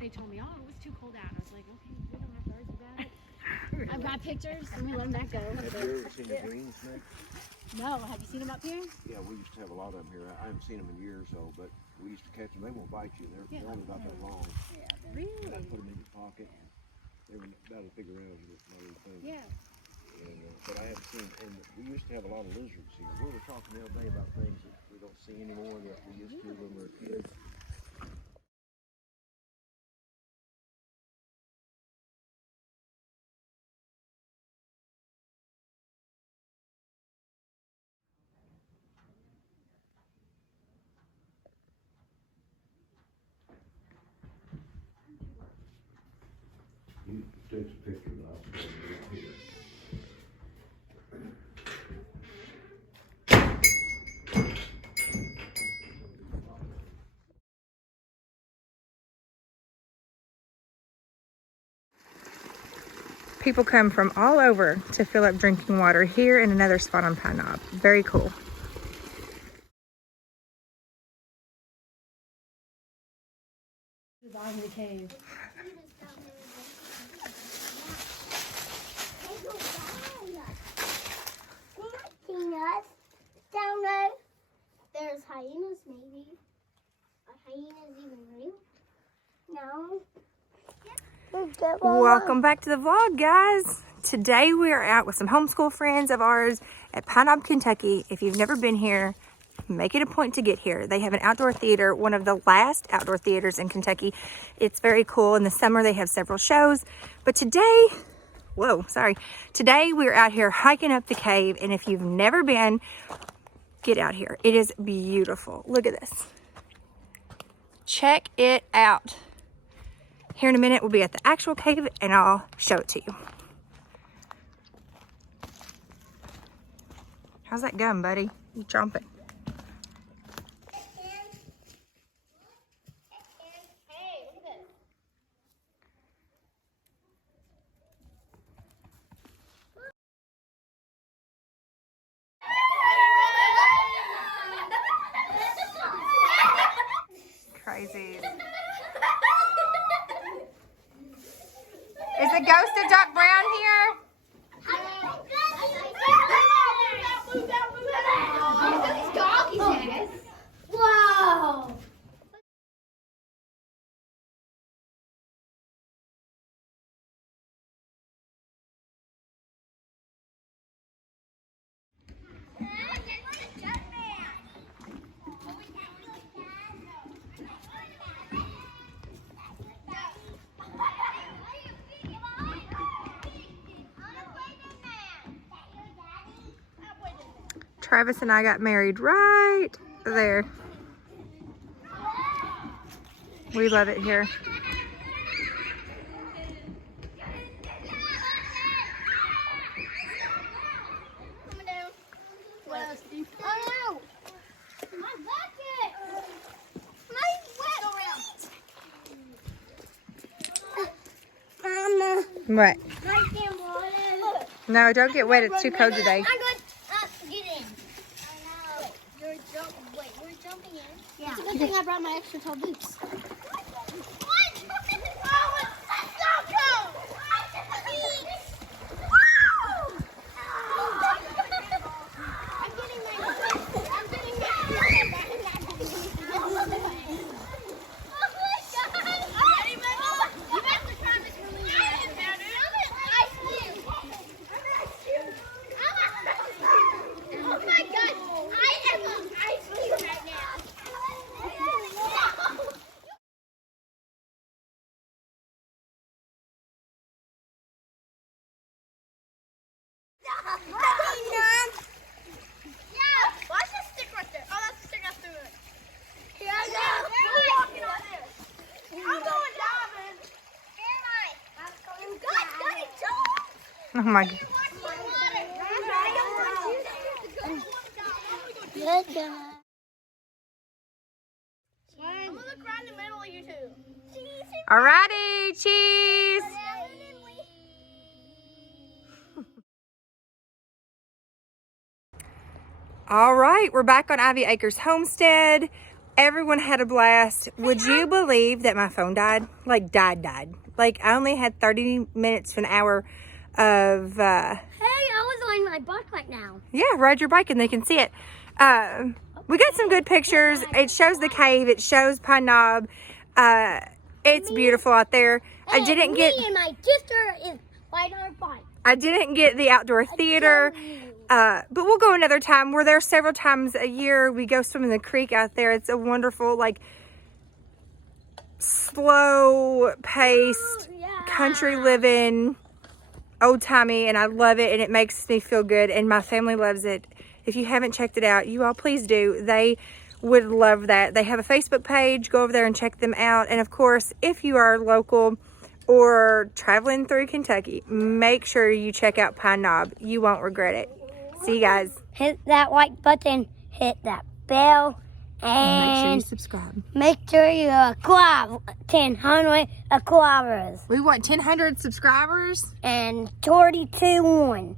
they told me, oh, it was too cold out. I was like, okay, we don't have to argue about it. I've got pictures, and we let that go. Have you ever seen a green snake? No, have you seen them up here? Yeah, we used to have a lot of them here. I haven't seen them in years, so, but we used to catch them. They won't bite you. They're only about that long. Really? And I put them in your pocket. They were about as big around as my little finger. Yeah. And, but I haven't seen, and we used to have a lot of lizards here. We were talking the other day about things that we don't see anymore that we used to when we were kids. You take a picture and I'll put it up here. People come from all over to fill up drinking water here and another spot on Pine Knob. Very cool. On the cave. Hyenas down there. There's hyenas, maybe. Are hyenas even real? No. Welcome back to the vlog, guys. Today we are out with some homeschool friends of ours at Pine Knob, Kentucky. If you've never been here, make it a point to get here. They have an outdoor theater, one of the last outdoor theaters in Kentucky. It's very cool. In the summer, they have several shows. But today, today we're out here hiking up the cave. And if you've never been, get out here. It is beautiful. Look at this. Check it out. Here in a minute, we'll be at the actual cave and I'll show it to you. How's that going, buddy? You chomping? Crazy. Is the ghost of Doc Brown here? Whoa! Travis and I got married right there. We love it here. Oh no! My bucket! My wet Mama, What? my damn water. No, don't get wet. It's too cold today. I'm going to get in. I know. Wait, we're jumping in? Yeah. It's a good thing I brought my extra tall boots. What? Oh, it's so cold! I'm getting my... Oh my God! I am on ice cream right now. Watch the stick right there. Oh, that's the stick I threw it. Here I go. We're walking on this. I'm going diving. Here am I. I'm going diving. Oh my God. Good job. I'm gonna look right in the middle of you two. Alrighty, cheese. All right, we're back on Ivy Acres Homestead. Everyone had a blast. Would you believe that my phone died? Like, died. Like, I only had 30 minutes to an hour of, Hey, I was on my bike right now. yeah, ride your bike and they can see it. We got some good pictures. It shows the cave. It shows Pine Knob. It's beautiful out there. I didn't get... Me and my sister is riding our bike. I didn't get the outdoor theater. But we'll go another time. We're there several times a year. We go swim in the creek out there. It's a wonderful, like, slow-paced, country living, old-timey, and I love it, and it makes me feel good, and my family loves it. If you haven't checked it out, you all please do. They would love that. They have a Facebook page. Go over there and check them out. And, of course, if you are local or traveling through Kentucky, make sure you check out Pine Knob. You won't regret it. See you guys. Hit that like button, hit that bell, Make sure you and subscribe. make sure you acquire 1,000 acquirers We want 1,000 subscribers. and 42 1.